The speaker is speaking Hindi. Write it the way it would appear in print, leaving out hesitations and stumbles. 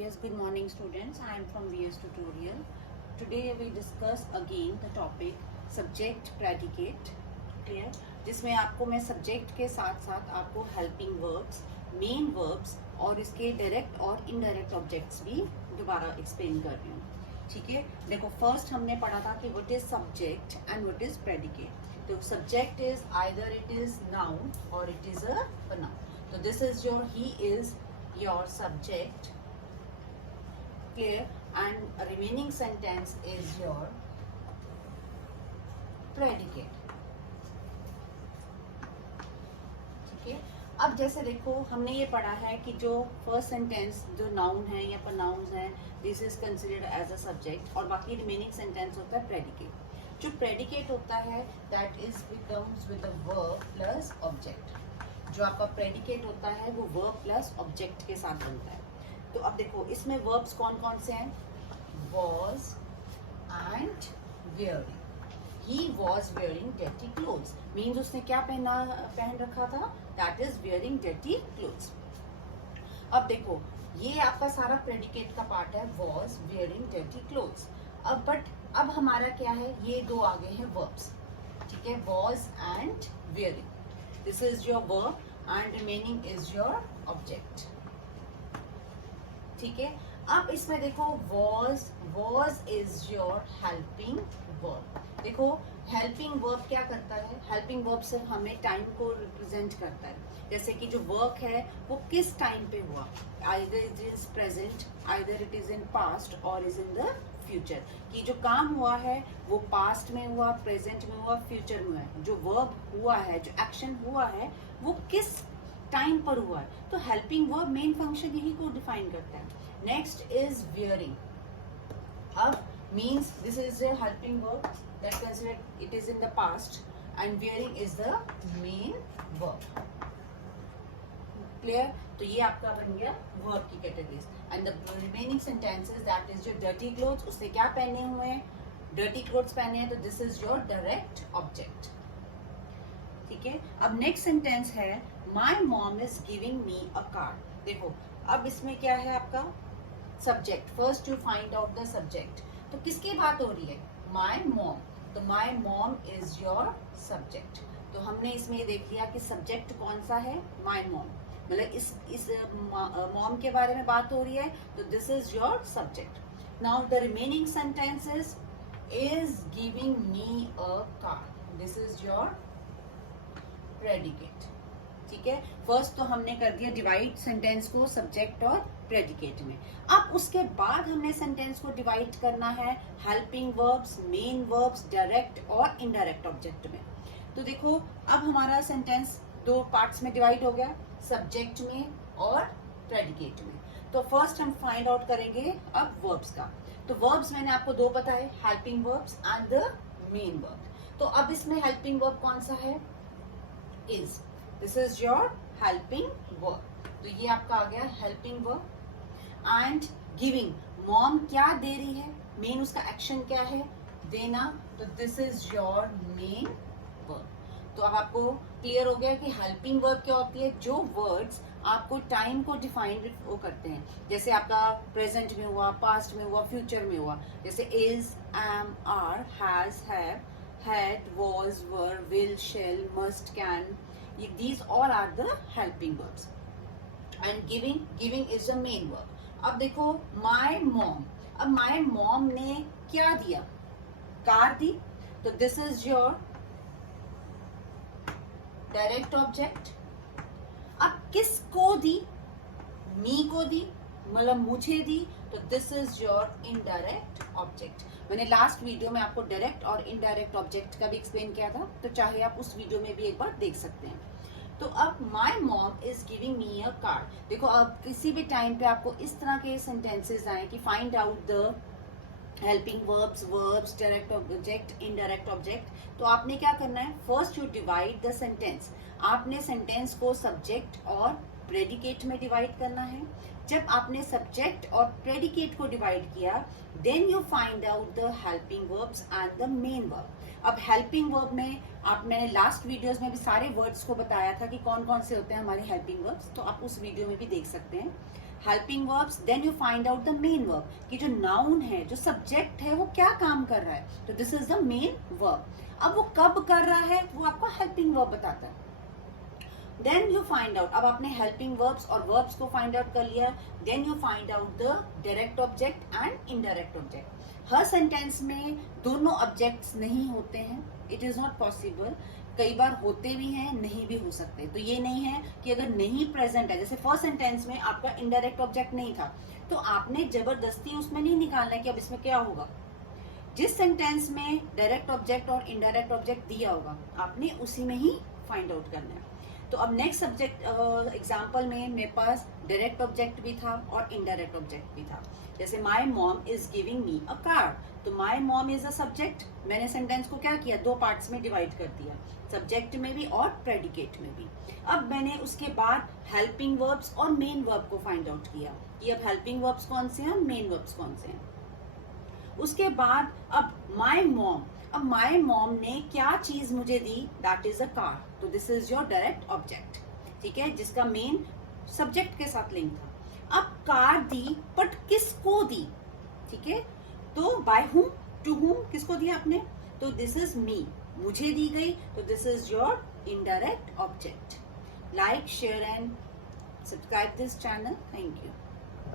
Yes, good morning students. I am from VS Tutorial. Today we discuss again the topic subject predicate. Clear? जिसमें आपको मैं subject के साथ साथ आपको helping verbs, main verbs और इसके direct और indirect objects भी दोबारा explain कर रही हूँ. ठीक है, देखो first हमने पढ़ा था कि what is subject and what is predicate. तो subject is either it is noun or it is a noun. So this is your he is your subject. Clear? And a remaining sentence is your predicate. ठीक है, अब जैसे देखो हमने ये पढ़ा है कि जो फर्स्ट सेंटेंस जो नाउन है या प्रोनाउंस है this is considered as a subject और बाकी रिमेनिंग सेंटेंस होता है प्रेडिकेट. जो प्रेडिकेट होता है that is becomes with a verb plus object. जो आपका प्रेडिकेट होता है वो वर्ब प्लस ऑब्जेक्ट के साथ बनता है. तो अब देखो इसमें वर्ब्स कौन कौन से हैं? was and wearing. He was wearing dirty clothes. Means उसने क्या पहन रखा था? That is wearing dirty clothes. अब देखो ये आपका सारा प्रेडिकेट का पार्ट है was wearing dirty clothes. अब हमारा क्या है? ये दो आगे हैं verbs. ठीक है, was and wearing. This is your verb and remaining is your object. ठीक है, अब इसमें देखो was is your helping verb. देखो helping verb क्या करता है? helping verb से हमें टाइम को रिप्रेजेंट करता है. जैसे कि जो वर्क है वो किस टाइम पे हुआ, either it is present, either it is in past or is in the future. कि जो काम हुआ है वो पास्ट में हुआ, प्रेजेंट में हुआ, फ्यूचर में हुआ है. जो वर्ब हुआ है, जो एक्शन हुआ है वो किस टाइम पर हुआ है. तो हेल्पिंग वर्ब मेन फंक्शन यही को डिफाइन करता है. Next is wearing. अब means this is a helping verb that considered it is in the past and wearing is the main verb. Clear? तो ये आपका बन गया वर्ब की categories. And the remaining sentences that is your dirty clothes. उसने क्या पहने हुए हैं? डर्टी क्लोथ्स पहने हैं, तो this is your direct object. ठीक है, अब नेक्स्ट सेंटेंस है my mom is giving me a card. देखो अब इसमें क्या है आपका subject. First you find out the subject. तो किसकी बात हो रही है? My mom. तो my mom is your subject. तो हमने इसमें ये देख लिया कि सब्जेक्ट कौन सा है? My mom. मतलब इस मॉम के बारे में बात हो रही है, तो this is your subject. Now the remaining sentences is giving me a card. This is your predicate. ठीक है, फर्स्ट तो हमने कर दिया डिवाइड सेंटेंस को सब्जेक्ट और प्रेडिकेट में. अब उसके बाद हमने सेंटेंस को डिवाइड करना है helping verbs, main verbs, direct और इनडायरेक्ट ऑब्जेक्ट में. तो देखो अब हमारा सेंटेंस दो पार्ट्स में डिवाइड हो गया, सब्जेक्ट में और प्रेडिकेट में. तो फर्स्ट हम फाइंड आउट करेंगे अब वर्ब्स का. तो वर्ब्स मैंने आपको दो बताए, helping verbs and the main verb. तो अब इसमें हेल्पिंग वर्ब कौन सा है? is. This is your helping verb. तो ये आपका आ गया helping verb. And giving. Mom क्या दे रही है? मेन उसका एक्शन क्या है? देना. तो this is your main verb. तो अब आपको क्लियर हो गया कि हेल्पिंग वर्ब क्या होती है? जो वर्ड्स आपको टाइम को डिफाइन वो करते हैं. जैसे आपका प्रेजेंट में हुआ, पास्ट में हुआ, फ्यूचर में हुआ. जैसे is, am, are, has, have, had, was, were, will, shall, must, can. These all are the helping verbs. And giving is the main verb. अब देखो my mom. अब my mom ने क्या दिया? कार दी. तो this is your direct object. अब किसको दी? मी को दी, मतलब मुझे दी. तो this is your indirect object. मैंने लास्ट वीडियो में आपको डायरेक्ट और इनडायरेक्ट ऑब्जेक्ट का भी एक्सप्लेन किया था, तो चाहे आप उस वीडियो में भी एक बार देख सकते हैं. तो अब माई mom is giving me a card. देखो अब किसी भी टाइम पे आपको इस तरह के सेंटेंसेस आए कि find out the helping verbs, direct object, indirect object. तो आपने क्या करना है? First you divide the sentence. आपने सेंटेंस को सब्जेक्ट और प्रेडिकेट में डिवाइड करना है. जब आपने सब्जेक्ट और प्रेडिकेट को डिवाइड किया, then you find out the helping verbs and the main verb. अब हेल्पिंग वर्ब में मैंने लास्ट वीडियोस में भी सारे वर्ड्स को बताया था कि कौन कौन से होते हैं हमारे हेल्पिंग वर्ब्स, तो आप उस वीडियो में भी देख सकते हैं. Helping verbs, then you find out the main verb कि जो नाउन है, जो सब्जेक्ट है, वो क्या काम कर रहा है, तो this is the main verb. अब वो कब कर रहा है वो आपको हेल्पिंग वर्ब बताता है। देन यू फाइंड आउट, अब आपने हेल्पिंग वर्ब्स और वर्ब्स को फाइंड आउट कर लिया, then you find out the direct object and indirect object. हर सेंटेंस में दोनों ऑब्जेक्ट्स नहीं होते हैं, इट इज नॉट पॉसिबल। कई बार होते भी हैं, नहीं भी हो सकते। तो ये नहीं है कि अगर नहीं प्रेजेंट है, जैसे फर्स्ट सेंटेंस में आपका इनडायरेक्ट ऑब्जेक्ट नहीं था, तो आपने जबरदस्ती उसमें नहीं निकालना है कि अब इसमें क्या होगा। जिस सेंटेंस में डायरेक्ट ऑब्जेक्ट और इनडायरेक्ट ऑब्जेक्ट दिया होगा, आपने उसी में ही फाइंड आउट करना है। तो अब नेक्स्ट सब्जेक्ट एग्जांपल में मेरे पास डायरेक्ट ऑब्जेक्ट भी था और इनडायरेक्ट ऑब्जेक्ट भी था। जैसे my mom is giving me a card, तो my mom is a subject. मैंने सेंटेंस को क्या किया, दो पार्ट्स में डिवाइड कर दिया, सब्जेक्ट में भी और प्रेडिकेट में भी। अब मैंने उसके बाद हेल्पिंग वर्ब्स और मेन वर्ब को फाइंड आउट किया कि अब हेल्पिंग वर्ब्स कौन से हैं और मेन वर्ब्स कौन से हैं। उसके बाद अब माय मॉम, अब माय मॉम ने क्या चीज मुझे दी, दैट इज अ कार, तो this is your direct object, ठीक है, जिसका मेन सब्जेक्ट के साथ लिंक था। अब कार दी, बट किसको दी, ठीक है, तो बाय हुम, टू हुम, किसको दिया आपने, तो दिस इज मी, मुझे दी गई, तो this is your indirect object. Like, share and subscribe this channel. Thank you.